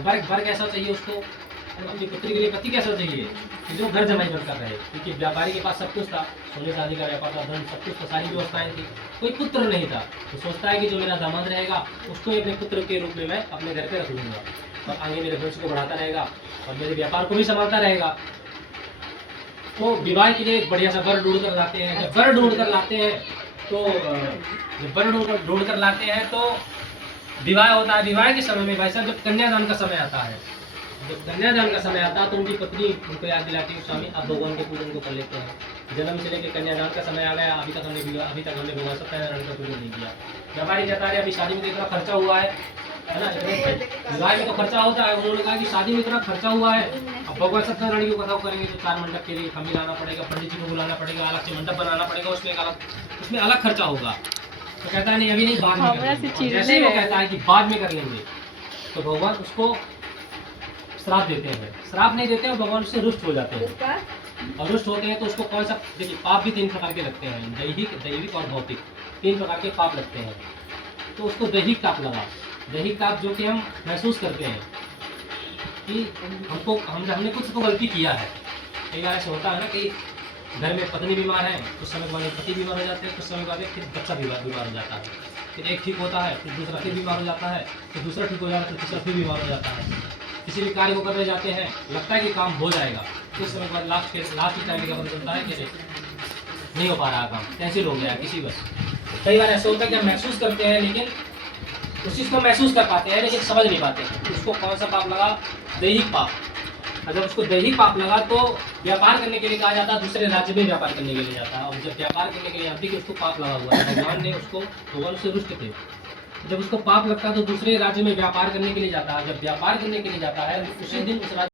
और वर कैसा चाहिए उसको, अपनी पुत्री के लिए पति कैसा चाहिए कि जो घर जमाई बनकर रहे, क्योंकि व्यापारी के पास सब कुछ था, सोने चांदी का व्यापार था, धन सब कुछ था, सारी व्यवस्थाएं थी, कोई पुत्र नहीं था, तो सोचता है कि जो मेरा दामाद रहेगा उसको अपने पुत्र के रूप में मैं अपने घर पे रख लूंगा और आगे मेरे वंश को बढ़ाता रहेगा और मेरे व्यापार को भी संभालता रहेगा। तो विवाह के लिए एक बढ़िया सा वर ढूंढ कर लाते हैं। जब वर ढूंढ कर लाते हैं तो विवाह होता है। विवाह के समय में भाई साहब जब कन्यादान का समय आता है, जब कन्यादान का समय आता है तो उनकी पत्नी उनको याद दिलाती है, स्वामी आप भगवान के पूजन को कर लेते हैं, जन्म से लेकर कन्यादान का समय आ गया, अभी तक हमने भगवान सत्यनारायण का पूजन नहीं किया। व्यापारी कहता है अभी शादी में तो इतना खर्चा हुआ है ना, विवाह में तो खर्चा होता है, उन्होंने कहा कि शादी में इतना खर्चा हुआ है, अब भगवान सत्यनारायण की कथा करेंगे तो 4 मंडप के लिए खम्भी लाना पड़ेगा, पंडित जी को बुलाना पड़ेगा, अलग से मंडप बनाना पड़ेगा, उसमें अलग खर्चा होगा। तो कहता है नहीं अभी नहीं, बाद में कर लेंगे। जैसे ही वो कहता है कि बाद में कर लेंगे तो भगवान उसको श्राप देते हैं। श्राप नहीं देते हैं, भगवान उससे रुष्ट हो जाते हैं और रुष्ट होते हैं तो उसको कौन सा, देखिए पाप भी 3 प्रकार के लगते हैं, दैहिक और भौतिक, 3 प्रकार के पाप लगते हैं। तो उसको दैहिक ताप लगा, दैहिक ताप जो कि हम महसूस करते हैं कि हमने कुछ तो गलती किया है। कई बार ऐसा होता है ना कि घर में पत्नी बीमार है, कुछ समय के बाद पति बीमार हो जाते हैं, कुछ समय के बाद फिर बच्चा बीमार हो जाता है, फिर एक ठीक होता है, फिर दूसरा फिर बीमार हो जाता है, फिर दूसरा ठीक हो जाता है, फिर तीसरा फिर बीमार हो जाता है। किसी भी कार्य को करने जाते हैं, लगता है कि काम हो जाएगा, कुछ समय के बाद लास्ट टाइम का पता चलता है कि नहीं हो पा रहा काम, कैंसिल हो गया किसी बस। कई बार ऐसा होता है कि हम महसूस करते हैं, लेकिन उस चीज़ को महसूस कर पाते हैं लेकिन समझ नहीं पाते हैं उसको कौन सा पाप लगा, दैहिक पाप। और जब उसको दैहिक पाप लगा तो व्यापार करने के लिए कहा जाता है, दूसरे राज्य में व्यापार करने के लिए जाता है। और जब व्यापार करने के लिए अभी उसको पाप लगा हुआ है, भगवान से रुष्ट थे, जब उसको पाप लगता है तो दूसरे राज्य में व्यापार करने के लिए जाता है। जब व्यापार करने के लिए जाता है उसी दिन उस राज्य